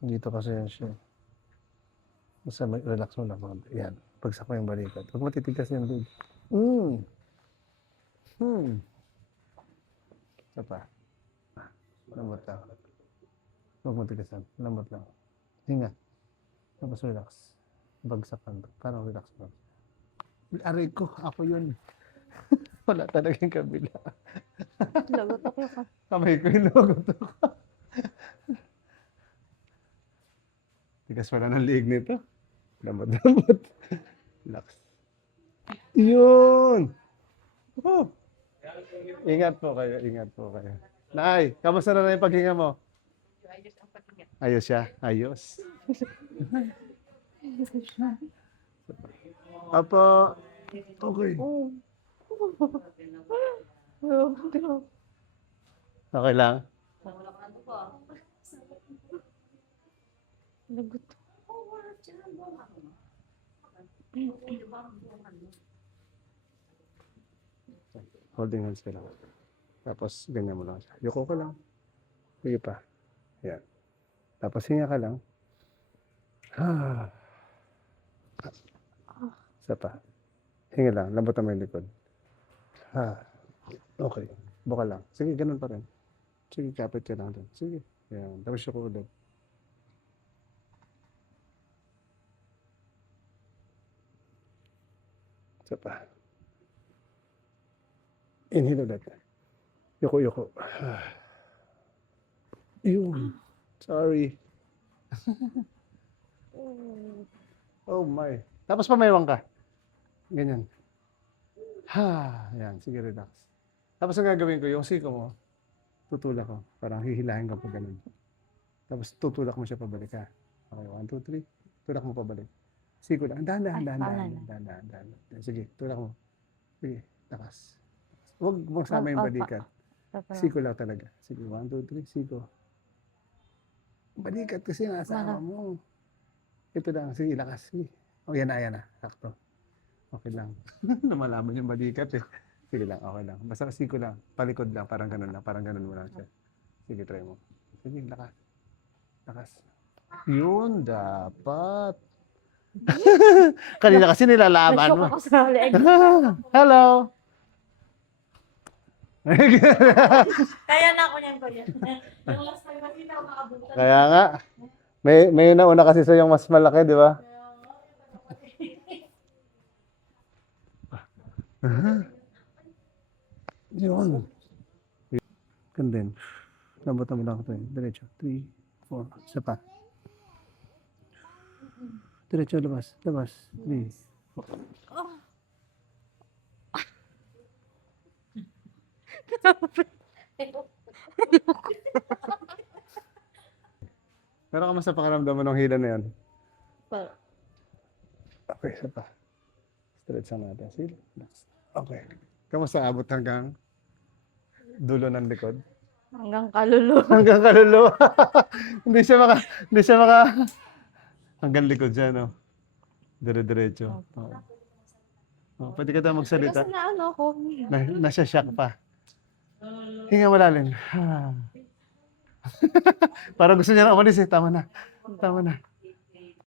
Dito kasi yan siya. Basta relax mo lang. Yan. Pagsak mo yung balikat. Huwag matitigas yan, dude. Isa pa. Lambot lang. Huwag matitigasan. Lambot lang. Hinga. Tapos relax. Bagsakan. Parang relax lang. Aray ko. Ako yun. Wala talagang kabila. Lagot ako. Kamay ko yung lagot ako. Tigas wala ng liig nito. Lambot. Relax. Yun! Oh. Ingat po kayo. Nay, kamusta na yung paghinga mo? Ayos siya? Ayos. Apo. Okay. Okay lang? Lagot. Holding hands ka lang. Tapos ganyan mo lang siya. Yuko ka lang. Sige pa. Yan. Tapos hinga ka lang. Isa pa. Hinga lang. Lambutan mo yung likod. Okay. Buka lang. Sige, ganun pa rin. Sige, kapit ka lang doon. Sige. Yan. Tapos yuko ulit. Isa pa. Inhale ulit. Yuko. Yun. Sorry. Oh my. Tapos pamaywang ka. Ganyan. Yan. Sige, relax. Tapos ang gagawin ko, yung siko mo, tutulak ko. Parang hihilahin ka pa ganun. Tapos tutulak mo siya pabalik ha. Okay, 1, 2, 3. Tulak mo pabalik. Siko lang. Dahan. Sige, tulak mo. Sige, takas. Huwag mong sama yung balikat. Siko lang talaga. Sige, 1, 2, 3, siko. Balikat kasi ang asawa mo. Ito lang. Sige, lakas. Sige. O, yan na. Sakto. Okay lang. Namalaman yung balikat eh. Sige lang, okay lang. Basta siko lang. Palikod lang. Parang ganun mo lang siya. Sige, try mo. Sige, lakas. Yun, dapat. Kanina kasi nilalaban mo. Nashock ako sa leeg. Hello. Kaya na ako niyan pa yan. Yung last time kasi na ako makabutan. Kaya nga. May nauna kasi sa yung mas malaki, di ba? Yun. Ganda din. Lambutan mo lang ito eh. Diretso. 3, 4. Isa pa. Diretso, labas. 3, 4. Pero kamusta pakiramdam mo ng hila na yan? Okay, isa pa. Stretch lang natin. Sige, relax. Okay. Kamusta abot hanggang dulo ng likod? Hanggang kaluluwa. Hanggang kaluluwa. Hindi siya maka hanggang likod siya, no? Dire-diretso. Oh, pwede ka daw magsalita. Kasi na ano ako. Nasya-shock pa. Hinga malalim. Parang gusto niya na umalis eh. Tama na.